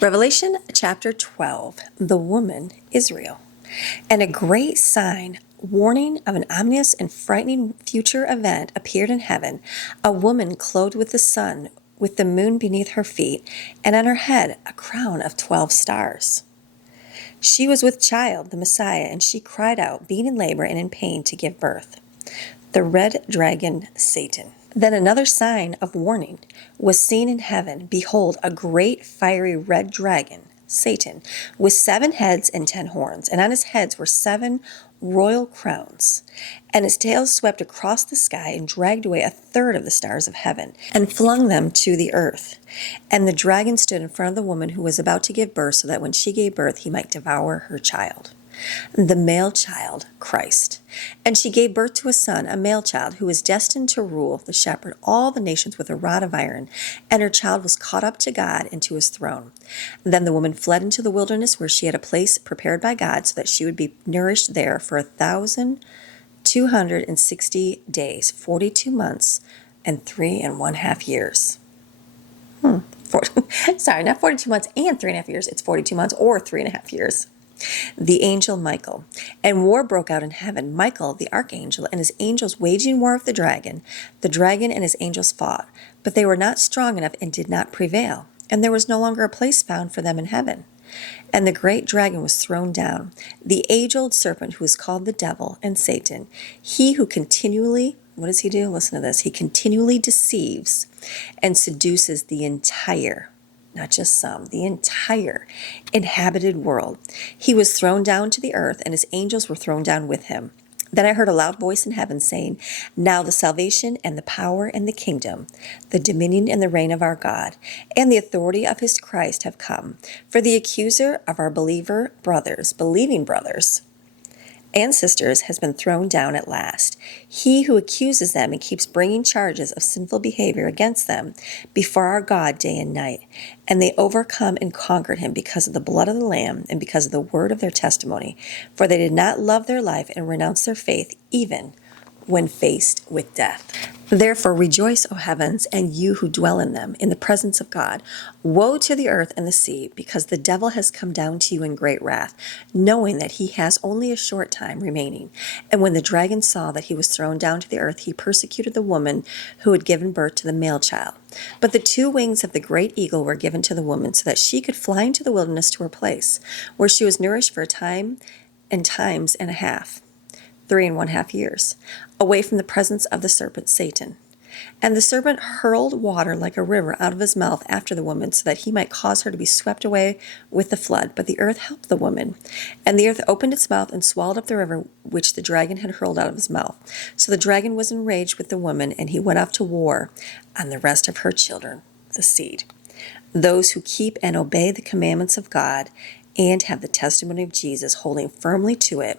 Revelation chapter 12, the woman Israel. And a great sign, warning of an ominous and frightening future event, appeared in heaven: a woman clothed with the sun, with the moon beneath her feet, and on her head a crown of 12 stars. She was with child, the Messiah, and she cried out, being in labor and in pain to give birth. The red dragon, Satan. Then another sign of warning was seen in heaven. Behold, a great fiery red dragon, Satan, with 7 heads and 10 horns, and on his heads were 7 royal crowns. And his tail swept across the sky and dragged away a third of the stars of heaven, and flung them to the earth. And the dragon stood in front of the woman who was about to give birth, so that when she gave birth he might devour her child, the male child, Christ. And she gave birth to a son, a male child, who was destined to rule, the shepherd, all the nations with a rod of iron. And her child was caught up to God and to his throne. Then the woman fled into the wilderness, where she had a place prepared by God, so that she would be nourished there for 1,260 days, 42 months, and 3.5 years. Sorry, not 42 months and 3.5 years. It's 42 months or 3.5 years. The angel Michael. And war broke out in heaven. Michael, the archangel, and his angels waging war with the dragon. The dragon and his angels fought, but they were not strong enough and did not prevail. And there was no longer a place found for them in heaven. And the great dragon was thrown down, the age-old serpent, who is called the devil and Satan. He who continually, what does he do? Listen to this. He continually deceives and seduces the entire, not just some, the entire inhabited world. He was thrown down to the earth, and his angels were thrown down with him. Then I heard a loud voice in heaven saying, now the salvation and the power and the kingdom, the dominion and the reign of our God, and the authority of his Christ have come. For the accuser of our believing brothers, and sisters has been thrown down at last. He who accuses them and keeps bringing charges of sinful behavior against them before our God day and night. And they overcome and conquered him because of the blood of the Lamb and because of the word of their testimony. For they did not love their life and renounce their faith, even when faced with death. Therefore rejoice, O heavens, and you who dwell in them, in the presence of God. Woe to the earth and the sea, because the devil has come down to you in great wrath, knowing that he has only a short time remaining. And when the dragon saw that he was thrown down to the earth, he persecuted the woman who had given birth to the male child. But the 2 wings of the great eagle were given to the woman, so that she could fly into the wilderness to her place, where she was nourished for a time and times and a half, 3.5 years, away from the presence of the serpent Satan. And the serpent hurled water like a river out of his mouth after the woman, so that he might cause her to be swept away with the flood. But the earth helped the woman. And the earth opened its mouth and swallowed up the river which the dragon had hurled out of his mouth. So the dragon was enraged with the woman, and he went off to war on the rest of her children, the seed, those who keep and obey the commandments of God and have the testimony of Jesus, holding firmly to it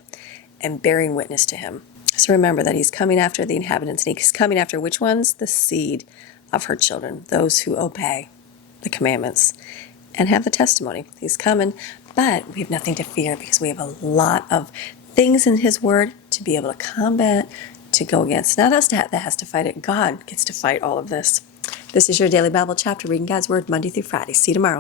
and bearing witness to him. So remember that he's coming after the inhabitants, and he's coming after which ones? The seed of her children, those who obey the commandments and have the testimony. He's coming, but we have nothing to fear, because we have a lot of things in his word to be able to combat, to go against. Not us that has to fight it. God gets to fight all of this. This is your Daily Bible Chapter, reading God's Word Monday through Friday. See you tomorrow.